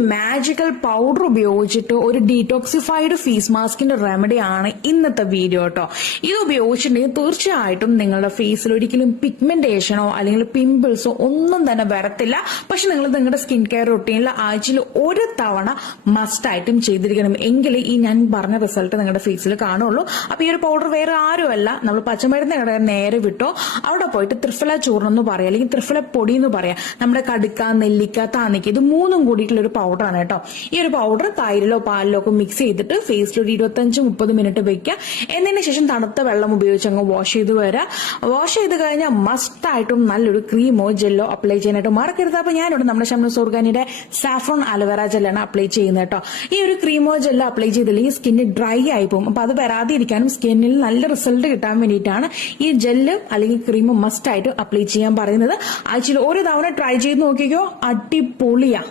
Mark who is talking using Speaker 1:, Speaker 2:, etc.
Speaker 1: Magical powder ഉപയോഗിച്ചിട്ട് ഒരു ഡീറ്റോക്സിഫൈഡ് face മാസ്കിന്റെ remedy ആണ് ഇന്നത്തെ വീഡിയോ കേട്ടോ ഇത് ഉപയോഗിച്ചിട്ടുണ്ടെങ്കിൽ തീർച്ചയായിട്ടും നിങ്ങളുടെ ഫേസിൽ ഒരിക്കലും പിഗ്മെന്റേഷനോ അല്ലെങ്കിൽ പിമ്പിൾസോ ഒന്നും തന്നെ വരത്തില്ല. പക്ഷെ നിങ്ങൾ നിങ്ങളുടെ സ്കിൻ കെയർ റൊട്ടീനിൽ ആഴ്ചയിൽ ഒരു തവണ മസ്റ്റ് ആയിട്ടും ചെയ്തിരിക്കണം. എങ്കിൽ ഈ ഞാൻ പറഞ്ഞ റിസൾട്ട് നിങ്ങളുടെ ഫേസിൽ കാണുള്ളൂ. അപ്പൊ ഈ ഒരു പൗഡർ വേറെ ആരുമല്ല. നമ്മൾ പച്ചമരുന്ന് കട നേരെ വിട്ടോ. അവിടെ പോയിട്ട് ത്രിഫല ചൂർണം എന്ന് പറയാം അല്ലെങ്കിൽ ത്രിഫല പൊടി എന്ന് പറയാം. നമ്മുടെ കടുക്ക നെല്ലിക്ക താന്നിക്ക ഇത് മൂന്നും കൂടിയിട്ടുള്ള ഒരു പൗഡറാണ് കേട്ടോ. ഈ ഒരു പൗഡർ തൈരിലോ പാലിലോ ഒക്കെ മിക്സ് ചെയ്തിട്ട് ഫേസിൽ ഒരു ഇരുപത്തഞ്ച് മുപ്പത് മിനിറ്റ് വെക്കുക. എന്നതിന് ശേഷം തണുത്ത വെള്ളം ഉപയോഗിച്ച് അങ്ങ് വാഷ് ചെയ്ത് വരിക വാഷ് ചെയ്ത് കഴിഞ്ഞാൽ മസ്റ്റ് ആയിട്ടും നല്ലൊരു ക്രീമോ ജെല്ലോ അപ്ലൈ ചെയ്യാനായിട്ട് മറക്കരുത്. അപ്പൊ ഞാനിവിടെ നമ്മുടെ ഷംനസ് ഓർഗാനിയുടെ സാഫ്രോൺ അലവേറ ജെല്ലാണ് അപ്ലൈ ചെയ്യുന്നത് കേട്ടോ. ഈ ഒരു ക്രീമോ ജെല്ലോ അപ്ലൈ ചെയ്തില്ലെങ്കിൽ സ്കിന്ന് ഡ്രൈ ആയി പോകും. അപ്പൊ അത് വരാതിരിക്കാനും സ്കിന്നിൽ നല്ല റിസൾട്ട് കിട്ടാൻ വേണ്ടിയിട്ടാണ് ഈ ജെല്ല് അല്ലെങ്കിൽ ക്രീം മസ്റ്റ് ആയിട്ട് അപ്ലൈ ചെയ്യാൻ പറയുന്നത്. ആഴ്ചയിൽ ഒരു തവണ ട്രൈ ചെയ്ത് നോക്കിക്കോ. അടിപൊളിയാ.